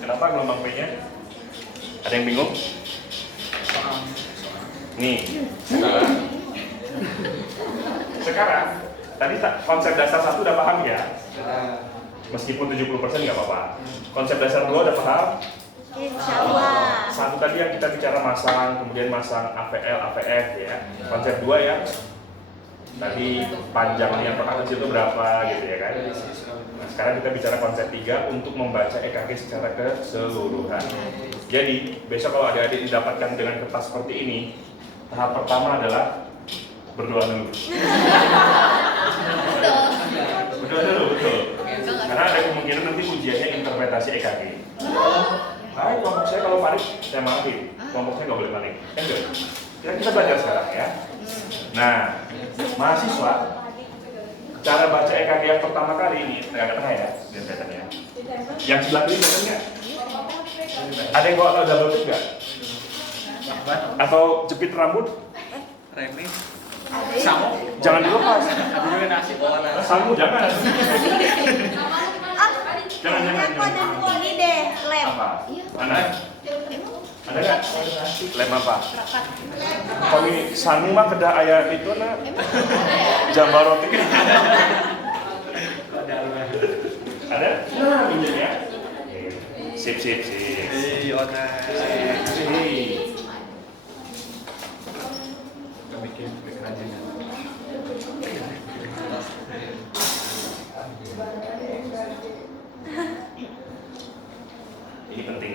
Kenapa gelombang V-nya? Ada yang bingung? Nih, sekarang tadi konsep dasar 1 udah paham ya? Meskipun 70% nggak apa-apa. Konsep dasar 2 udah paham? Insya Allah. 1 tadi yang kita bicara masang, kemudian masang AVL, AVF ya. Konsep 2 ya, tadi panjangnya perangkat itu berapa gitu ya kan? Nah, sekarang kita bicara konsep 3 untuk membaca EKG secara keseluruhan. Jadi besok kalau adik-adik didapatkan dengan kertas seperti ini, tahap pertama adalah berdoa dulu. Berdoa dulu, betul. Karena ada kemungkinan nanti ujiannya interpretasi EKG. Baik, kelompok saya kalau panik, saya maafin. Kelompok saya nggak boleh panik. Enggak. Kita belajar sekarang ya. Nah, mahasiswa, cara baca EKG yang pertama kali ini, agak tengah ya, biar kelihatan ya. Yang sebelah kiri kelihatan nggak? Ada yang bawa double tip nggak? Atau jepit rambut? Remeh. Samu, jangan dilepas. Ada juga nasi bawa nasi. Samu jangan. Jangan. Ini deh, lem. Apa? Mana? Ada nggak? Lem apa? Kalau ini samu mah kedah ayat itu nah. Jambar roti. Ada? Nah, ini ya. Sip. Iya, bikin kerajinan. Ini penting.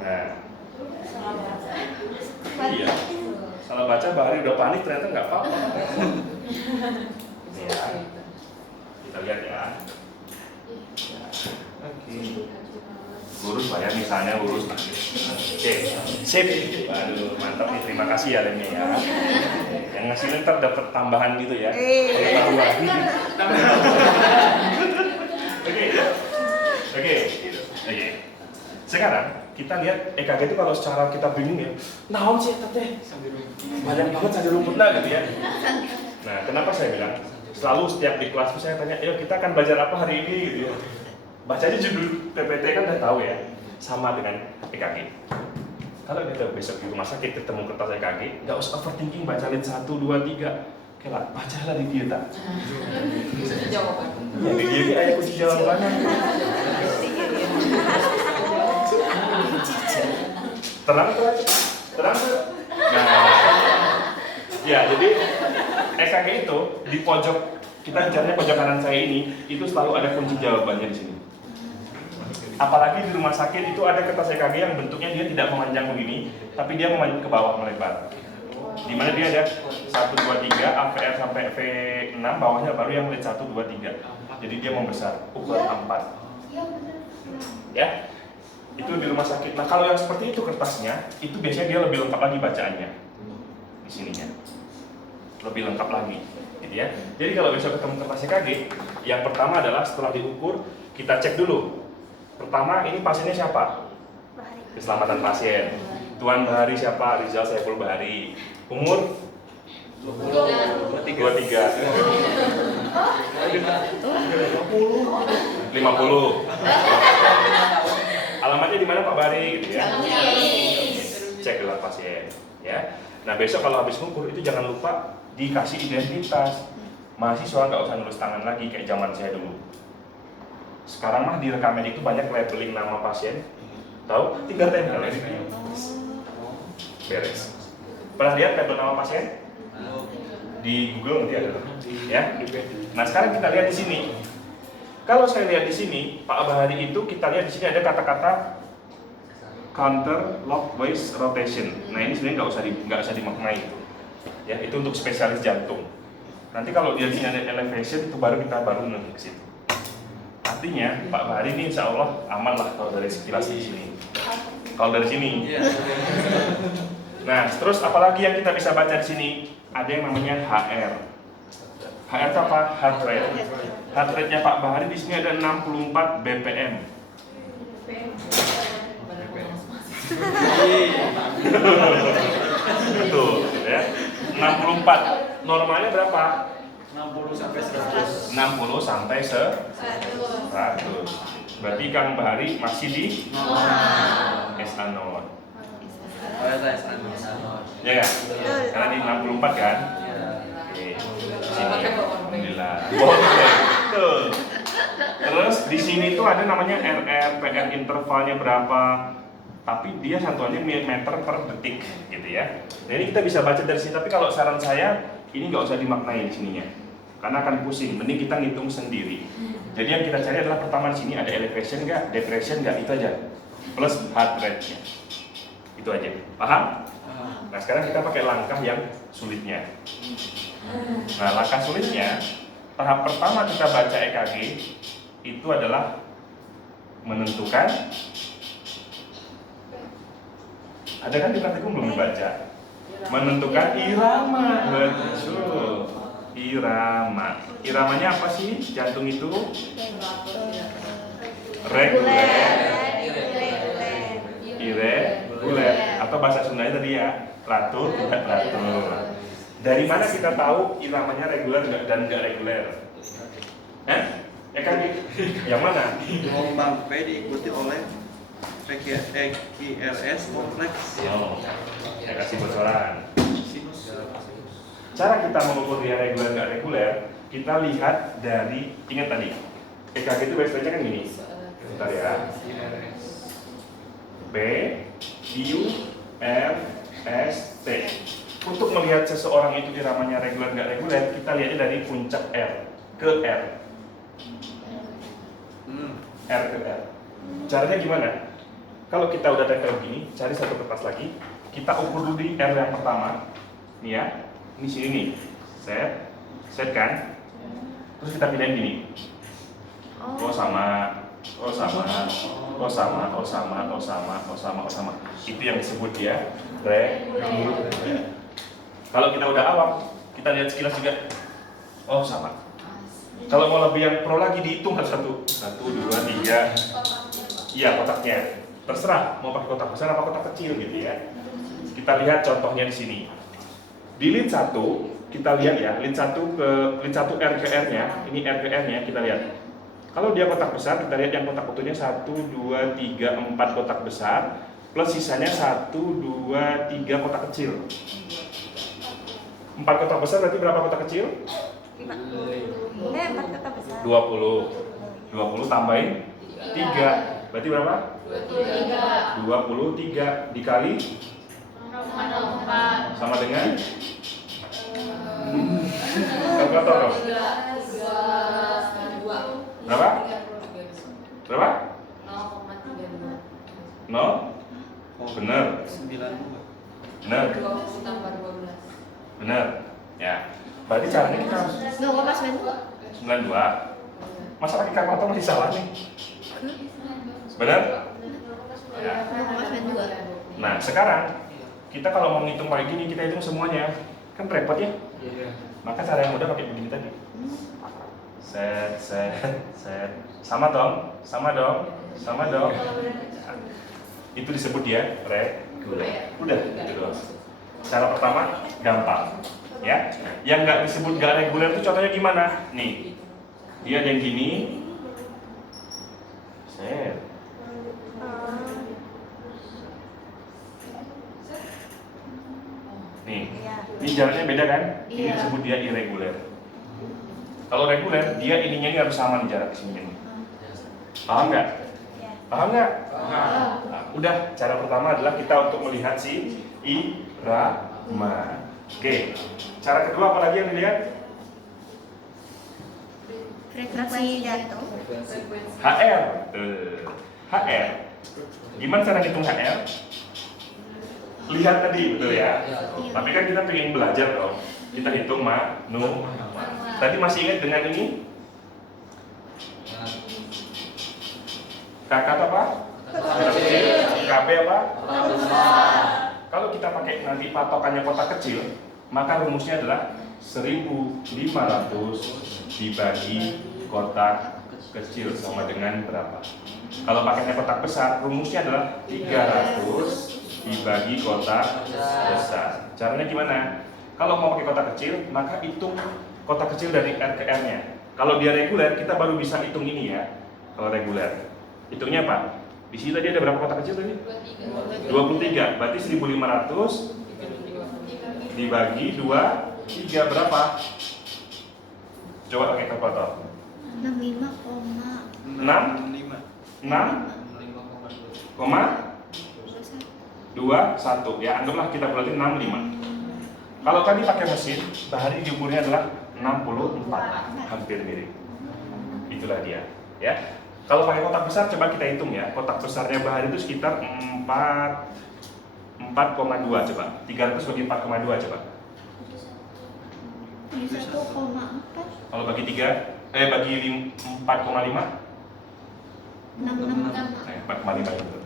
Nah. Iya. Salah baca Bahari udah panik ternyata nggak apa-apa. Ini ya. Kita lihat ya. Oke. Lurus Pak ya, misalnya lurus. Oke, sip. Waduh, mantap nih, terima kasih ya lemnya ya. Yang ngasih ntar dapat tambahan gitu ya. Oke. Sekarang kita lihat EKG itu kalau secara kita bingung ya, naon sih teteh? Banyak banget saja rumput lah gitu ya. Nah, kenapa saya bilang selalu setiap di kelas saya tanya, ayo kita akan belajar apa hari ini gitu ya. Baca aja judul PPT kan udah tahu ya, sama dengan EKG. Kalau kita besok di rumah sakit ketemu kertas EKG, nggak usah overthinking baca list 1, 2, 3. Oke lah, bacalah di dia tak. Kunci jawaban. Ya, di dia ada kunci jawabannya. Terang. Nah, ya jadi EKG itu di pojok, kita bicaranya pojok kanan saya ini, itu selalu ada kunci jawabannya di sini. Apalagi di rumah sakit itu ada kertas EKG yang bentuknya dia tidak memanjang begini, tapi dia memanjang ke bawah melebar. Di mana dia ada 1, 2, 3, AVR sampai V6, bawahnya baru yang lead 1, 2, 3. Jadi dia membesar, ukuran A4. Ya, itu di rumah sakit. Nah kalau yang seperti itu kertasnya, itu biasanya dia lebih lengkap lagi bacaannya. Di sininya. Lebih lengkap lagi. Gitu ya. Jadi kalau besok ketemu kertas EKG, yang pertama adalah setelah diukur, kita cek dulu. Pertama, ini pasiennya siapa? Keselamatan pasien. Tuan Bahari siapa? Rizal Saiful Bahari. Umur? 23. 50. Alamatnya di mana Pak Bahari? Gitu ya. Cek dulu pasien. Ya. Nah besok kalau habis ngukur itu jangan lupa dikasih identitas. Mahasiswa nggak usah nulis tangan lagi kayak zaman saya dulu. Sekarang mah di rekam medik itu banyak labeling nama pasien. Tahu? Tinggal tempel ya. Beres. Pernah lihat label nama pasien? Di Google nanti ada. Ya. Nah, sekarang kita lihat di sini. Kalau saya lihat di sini, Pak Bahari itu kita lihat di sini ada kata-kata counter clockwise rotation. Nah, ini sebenarnya nggak usah dimaknai itu. Ya, itu untuk spesialis jantung. Nanti kalau di sini ada elevation itu baru kita ngeklik ke situ. Artinya Pak Bahari ini insya Allah aman lah kalau dari sekilas di sini. Kalau dari sini. Nah, terus apalagi yang kita bisa baca di sini? Ada yang namanya HR. HR itu apa? Heart rate. Heart rate-nya Pak Bahari di sini ada 64 BPM. Betul, ya. 64. Normalnya berapa? 60 sampai 100. 60 sampai 100. Berarti Kang Bahari masih di SA0. Oh, ya, Ya kan? Karena di 64 kan? Iya. Oke. Sini. Alhamdulillah. Betul. Terus di sini tuh ada namanya RR, PR intervalnya berapa? Tapi dia satuannya meter per detik gitu ya. Jadi kita bisa baca dari sini. Tapi kalau saran saya ini nggak usah dimaknai di sininya, karena akan pusing. Mending kita ngitung sendiri. Jadi yang kita cari adalah pertama di sini ada elevation nggak, depression nggak, itu aja. Plus heart rate-nya. Itu aja. Paham? Nah sekarang kita pakai langkah yang sulitnya. Nah langkah sulitnya, tahap pertama kita baca EKG itu adalah menentukan. Ada kan di praktikum belum dibaca? Menentukan irama. Betul. Irama. Iramanya apa sih? Jantung itu reguler, irreguler, atau bahasa Sundanya tadi ya, teratur tidak teratur. Dari mana kita tahu iramanya reguler dan nggak reguler? EKG yang mana? Gelombang P diikuti oleh EQRS kompleks. Oh, saya kasih bocoran. Sinus. Cara kita mengukur dia reguler nggak reguler, kita lihat dari, ingat tadi, EKG itu biasanya kan gini. Bentar ya. P, Q, R, S, T. Untuk melihat seseorang itu iramanya reguler nggak reguler, kita lihatnya dari puncak R ke R. R ke R. Caranya gimana? Kalau kita udah tempel begini, cari satu kertas lagi, kita ukur dulu di R yang pertama, nih ya, ini sini nih, set kan, terus kita pindahin gini, oh sama, oh sama, oh sama, oh sama, oh sama, oh sama, oh sama, itu yang disebut ya reguler. Kalau kita udah awam, kita lihat sekilas juga, oh sama. Kalau mau lebih yang pro lagi dihitung satu, 2, 3, iya kotaknya. Terserah mau pakai kotak besar apa kotak kecil gitu ya. Kita lihat contohnya di sini. Di lid 1 kita lihat ya, lid 1 ke lid 1 R ke R-nya, ini R ke R-nya kita lihat. Kalau dia kotak besar, kita lihat yang kotak utuhnya 1, 2, 3, 4 kotak besar plus sisanya 1, 2, 3 kotak kecil. 4 kotak besar berarti berapa kotak kecil? 4 kata besar. 20 tambahin 3 berarti berapa? 23 dikali sama dengan kalkulator dong. Berapa? Berapa? 0? Bener. 92. Bener. Bener. Ya. Berarti caranya kita harus 92. Masa pakai kalkulator masih salah nih? Benar? Ya. Nah, sekarang kita kalau mau ngitung kayak gini, kita hitung semuanya. Kan repot ya? Maka cara yang mudah pakai begini tadi. Set. Sama dong. Nah, itu disebut dia reguler. Udah, gitu doang. Cara pertama gampang. Ya, yang nggak disebut nggak reguler itu contohnya gimana? Nih, dia ada yang gini, set. Nih, ini jalannya beda kan? Ini disebut dia irregular. Kalau reguler, dia ininya ini harus sama nih jarak sini. Paham nggak? Paham nggak? Nah, udah, cara pertama adalah kita untuk melihat si irama. Oke, cara kedua apa lagi yang dilihat? Frekuensi jantung. HR. HR. Gimana cara hitung HR? Lihat tadi, betul ya? Tapi kan kita pengen belajar dong. Kita hitung manual. Tadi masih ingat dengan ini? Kakak apa? KB apa? Kalau kita pakai nanti patokannya kotak kecil, maka rumusnya adalah 1500 dibagi kotak kecil sama dengan berapa? Kalau pakainya kotak besar, rumusnya adalah 300 dibagi kotak besar. Caranya gimana? Kalau mau pakai kotak kecil, maka hitung kotak kecil dari R ke R-nya. Kalau dia reguler, kita baru bisa hitung ini ya. Kalau reguler, hitungnya apa? Di sini tadi ada berapa kotak kecil tadi? 23. Berarti 1.500 dibagi 23 berapa? Coba pakai kalkulator. 65,21. 6,21 ya, anggaplah kita bulatin 65. Kalau tadi pakai mesin, bahari diukurnya adalah 64, hampir mirip. Itulah dia, ya. Kalau pakai kotak besar, coba kita hitung ya. Kotak besarnya bahari itu sekitar 4,2 coba. 300 bagi 4,2 coba. 1,4. Kalau bagi 4,5, 4,5 itu.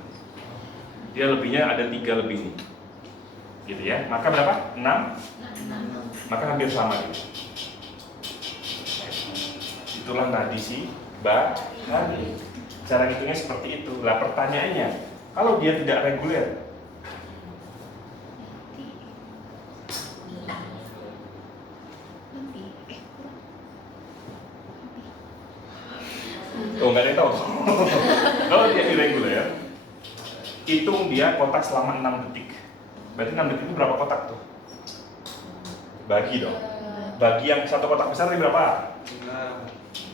Dia lebihnya ada 3 lebih nih. Gitu ya. Maka berapa? 6. Maka hampir sama gitu. Itulah nadi si bahari. Cara hitungnya seperti itu. Lah pertanyaannya, kalau dia tidak reguler, oh nggak ada yang tahu. Kalau dia irregular, hitung dia kotak selama 6 detik. Berarti 6 detik itu berapa kotak tuh? Bagi dong. Bagi yang satu kotak besar ini berapa?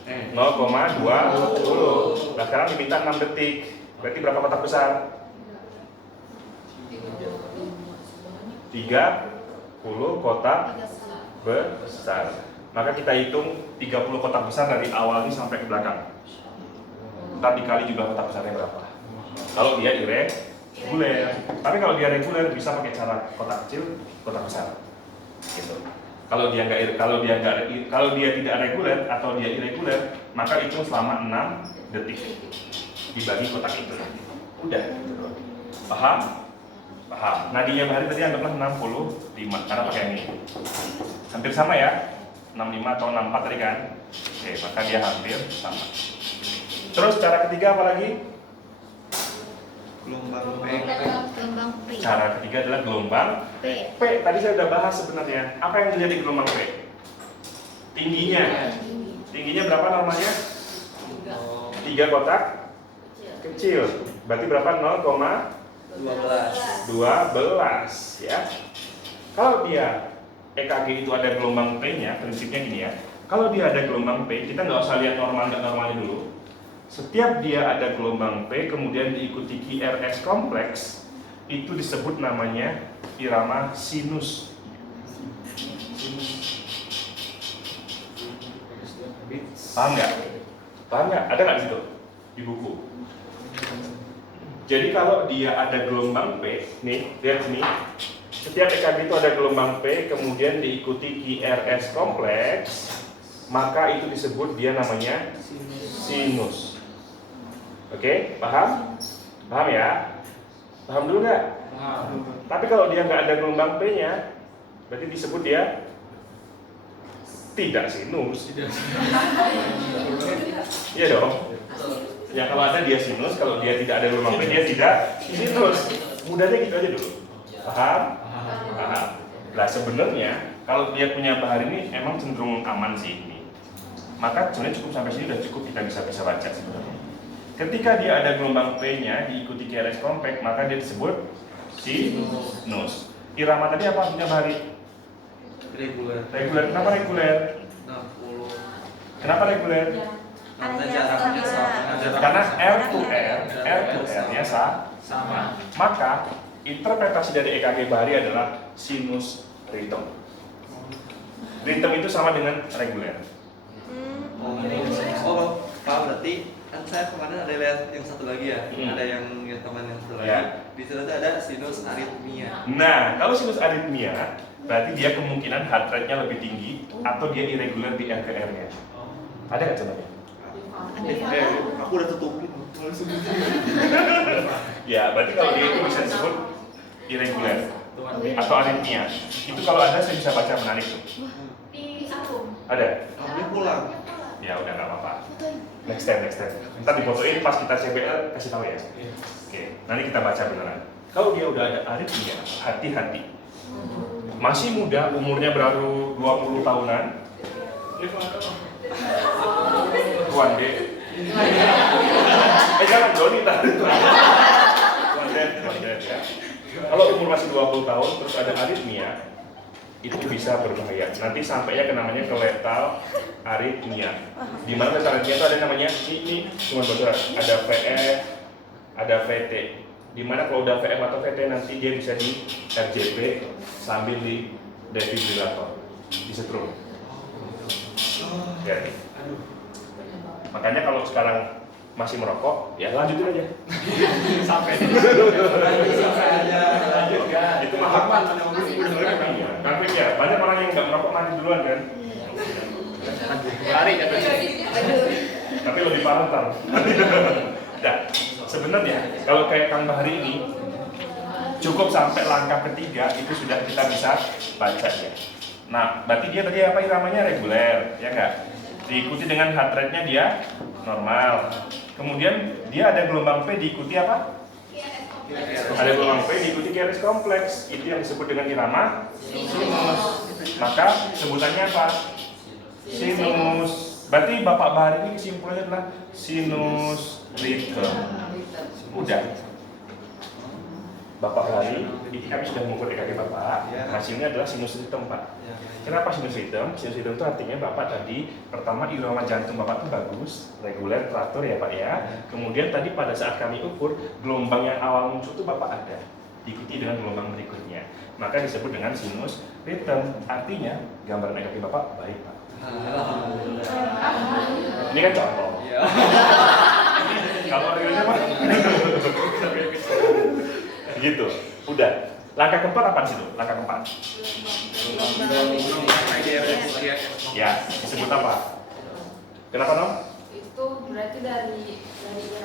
0,20. Nah sekarang diminta 6 detik. Berarti berapa kotak besar? 30 kotak besar. Maka kita hitung 30 kotak besar dari awal ini sampai ke belakang. Ntar dikali jumlah kotak besarnya berapa. Kalau dia irregular. Tapi kalau dia reguler bisa pakai cara kotak kecil, kotak besar. Gitu. Kalau dia tidak reguler atau dia irregular, maka hitung selama 6 detik dibagi kotak itu. Udah. Paham? Paham. Nadinya bahari tadi anggaplah 65 karena pakai ini. Hampir sama ya. 65 atau 64 tadi kan. Oke, maka dia hampir sama. Terus cara ketiga apa lagi? Gelombang P. Gelombang P. Cara ketiga adalah gelombang P. P. Tadi saya sudah bahas sebenarnya. Apa yang terjadi di gelombang P? Tingginya. Tingginya berapa namanya? 3 kotak kecil. Berarti berapa? 0,12 ya. Kalau dia EKG itu ada gelombang P-nya, prinsipnya gini ya. Kalau dia ada gelombang P, kita nggak usah lihat normal nggak normalnya dulu. Setiap dia ada gelombang P, kemudian diikuti QRS kompleks, itu disebut namanya irama sinus. Paham nggak? Paham nggak? Ada nggak di situ di buku? Jadi kalau dia ada gelombang P, nih lihat sini. Setiap EKG itu ada gelombang P, kemudian diikuti QRS kompleks, maka itu disebut dia namanya sinus. Oke, paham? Paham ya? Paham dulu nggak? Paham. Tapi kalau dia nggak ada gelombang P-nya, berarti disebut dia tidak sinus. Iya dong. Ya kalau ada dia sinus, kalau dia tidak ada gelombang P, dia tidak sinus. Mudahnya gitu aja dulu. Paham? Paham. Nah sebenarnya kalau dia punya bahari ini emang cenderung aman sih ini. Maka sebenarnya cukup sampai sini udah cukup kita bisa baca sebenarnya. Ketika dia ada gelombang P-nya diikuti QRS kompleks, maka dia disebut sinus. Irama tadi apa punya bahari? Reguler. Reguler. Kenapa reguler? 60. Kenapa reguler? Karena jaraknya sama. Karena R to R-nya sama. Maka interpretasi dari EKG bahari adalah sinus rhythm. Rhythm itu sama dengan reguler. Oh, Pak, berarti kan saya kemarin ada lihat yang satu lagi ya. Ada yang teman yang satu lagi. Ya. Di situ ada sinus aritmia. Nah, kalau sinus aritmia, berarti dia kemungkinan heart rate-nya lebih tinggi atau dia irregular di R ke R-nya. Ada nggak contohnya? Aku udah tutupin. Ya, berarti kalau dia itu bisa disebut irregular atau aritmia. Itu kalau ada saya bisa baca menarik tuh. Ada? Kamu pulang. Ya udah nggak apa-apa. Next time. Ntar difotoin pas kita CBL kasih tahu ya. Oke, nanti kita baca beneran. Kalau dia udah ada aritmia, hati-hati. Masih muda, umurnya baru 20 tahunan. Tuan D. Jangan Doni tadi. Tuan D ya. Kalau umur masih 20 tahun terus ada aritmia, itu bisa berbahaya. Nanti sampainya ke namanya ke letal aritmia. Di mana letal aritmia itu ada namanya ini cuma bocoran. Ada VF, ada VT. Di mana kalau udah VF atau VT nanti dia bisa di RJP sambil di defibrillator, disetrum. Ya. Makanya kalau sekarang masih merokok, ya lanjutin aja. Sampai aja lanjut kan. Itu mah kan ya. Banyak orang yang nggak merokok mati duluan kan. Lari kan. Tapi lebih parah ntar. Nah, sebenarnya kalau kayak Kang Bahari ini cukup sampai langkah ketiga itu sudah kita bisa baca ya. Nah, berarti dia tadi apa iramanya reguler, ya enggak? Diikuti dengan heart rate-nya dia normal. Kemudian dia ada gelombang P diikuti apa? Ada gelombang P diikuti QRS kompleks. Itu yang disebut dengan irama sinus. Maka sebutannya apa? Sinus. Berarti Bapak Bahari ini kesimpulannya adalah sinus rhythm. Udah. Bapak Bahari, ini kami sudah mengukur EKG Bapak. Hasilnya adalah sinus rhythm, Pak. Kenapa sinus rhythm? Sinus rhythm itu artinya Bapak tadi pertama irama jantung Bapak itu bagus, reguler, teratur ya Pak ya. Kemudian tadi pada saat kami ukur gelombang yang awal muncul itu Bapak ada, diikuti dengan gelombang berikutnya. Maka disebut dengan sinus rhythm. Artinya gambaran EKG Bapak baik Pak. Ini kan contoh. Kalau realnya Pak, gitu. Udah. Langkah keempat apa di situ? Langkah keempat. Ya, disebut apa? Kenapa Nom? Itu berarti dari